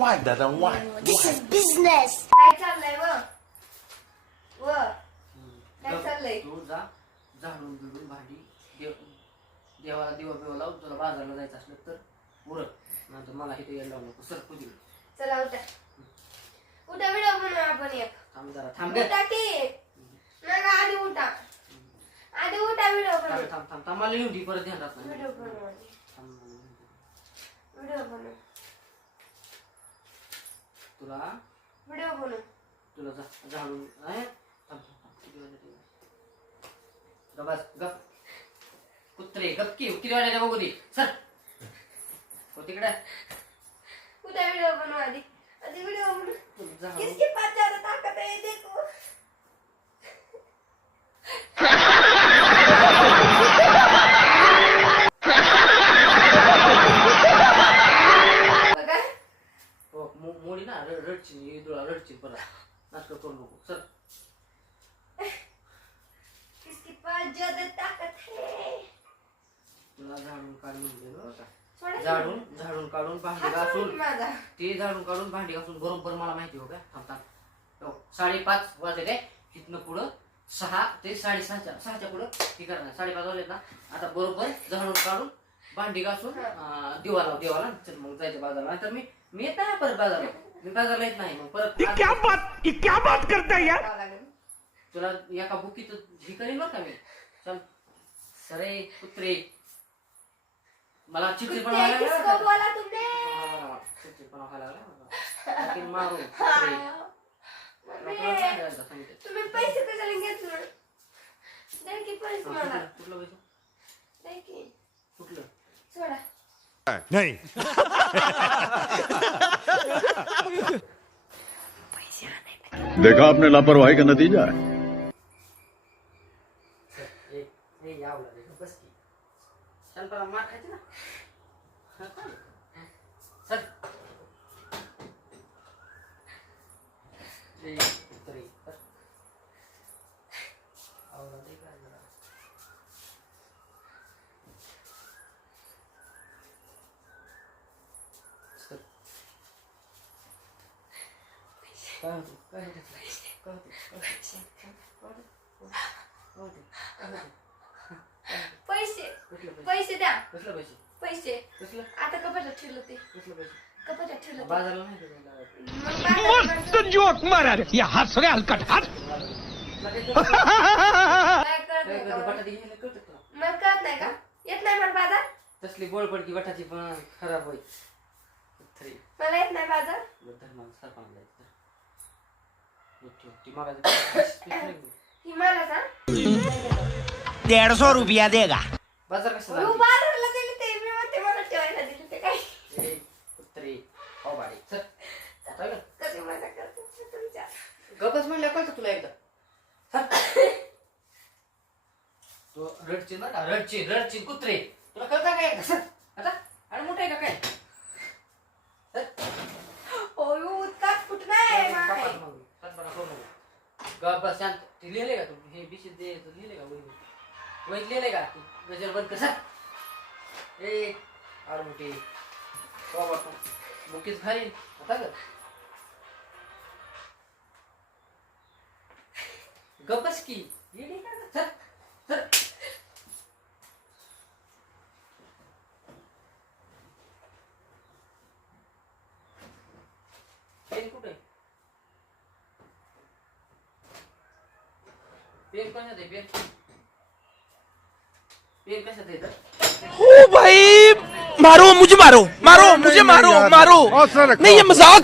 why दादा why? This is business. काय चाललंय व व काय चाललंय तू जा झाडून बिडून भांडी देव देवाला दिवा बिवा लावून तुला बाजारला जायचं असलं तर उरक. नंतर मला इथे यायला लावू नको सर कुदी चला उठा. उठा व्हिडिओ बनवू आपण एक. थांब जरा थांब उठा की. नका आधी उठा. आधी उठा व्हिडिओ थांब बनवू. थांब थांब थांब मला येऊन दे परत ध्यान राहत नाही. व्हिडिओ बनवू. थांब, मला येऊन दे. व्हिडिओ बनवू. तुला? व्हिडिओ बनवू. तुला जा झाडून आहे थांब थांब, थांब किती वाजले ते? गप बस गप. कुत्रे गप की किती वाजले बघू दे सर हो तिकडे. उठा व्हिडिओ बनवू आधी. आधी व्हिडिओ बनवू. किसकी पास ज्यादा ताकत है ये देखो बघा हो, मो- मोडी ना रड रडची इदुळा परत नाटक करू नको सर किसकी पास ज्यादा ताकत है तुला झाडून काढून दिलं का? झाडून झाडून काढून भांडी घासून. माझा. ते झाडून काढून भांडी घासून बरोबर मला माहिती हो का थांब थांब. हो, साडेपाच वाजले इथनं पुढं सहा ते साडेसहाच्या सहाच्या पुढं हे करणार. साडेपाच वाजले ना. आता बरोबर झाडून काढून भांडी घासून दिवा लाव देवाला चल मग जायचं बाजारला. नाहीतर मी मी येत नाही परत बाजारला. मी बाजारला येत नाही. मग परत क्या बात क्या बात करता है यार. तुला एका बुकीत हे करीन बरं का मी? चल. सरे कुत्रे. मला चिकटपणा कुत्ते, व्हायला किसको लागला बोला तुमने हा, चिकटपणा व्हायला लागला आणखीन मारू कुत्रे. मम्मी, तुला सांगायला सांगितलं. तुम्ही पैसे कशाला घेतलं? द्या की पैसे मला कुठलं कुठलं पैसे द्या की कुठलं सोडा नहीं देखा आपने लापरवाही का नतीजा है ए ए यावला रे बस की शांतपणा मार खायची ना काय? चल ए, कुत्रे, चल. आवला दे काय जरा. चल. काय होतं? काय होतं? काय होतं? काय होतं? काय होतं? काय होतं? पैसे पैसे? द्या कसलं पैसे? पैसे कसलं? आता कपाटात ठेवलं ते कसलं पैसे? कपाटात ठेवलं ते. बाजारला नाही का जायला? मग बाजारात मस्त जोक मारा रे ये हंस रहे हलकट? काय कळत काय नाही? का मला? बटाटे घ्यायला कळतं तुला? मला कळत नाही का येत नाही मला बाजार तसली बोळ पडकी बटाची पण खराब होईल थ्री मला येत नाही बाजार धर्माला सरपण जायचं डेढ़ सौ रुपया देगा। बाजार कसा तू बाजारला दिली ते मी म्हणते मला ठेवायला दिली ते काय? कुत्रे खाऊ बाडी चल आता गं. कधी मजा करतो तुमच्या? गपच म्हणलं कळतं तुला एकदा. चल. तो रडची ना रडची रडची कुत्रे. तुला कळतं काय एकदा? चल. आता आणि मोठं आहे का काय ओयो उतकाच कुठं नाही माय. कपाट मागू. सातबारा करू नको. गप शांत. ते लिहिले का तू हे बिशी दे लिहिले का वैद्य वैद्य लिहिले का? तू गजर बंद कसा ए आर मोठी. बाबा बुकीच खाली आता ग गपस की. येडे का? सर चल. पेन कुठे पेन कशात आहे? पेन पेन कशात आहे तर ओ भाई मारो मुझे मारो मारो मुझे मारो मारो. नहीं ये मजाक हो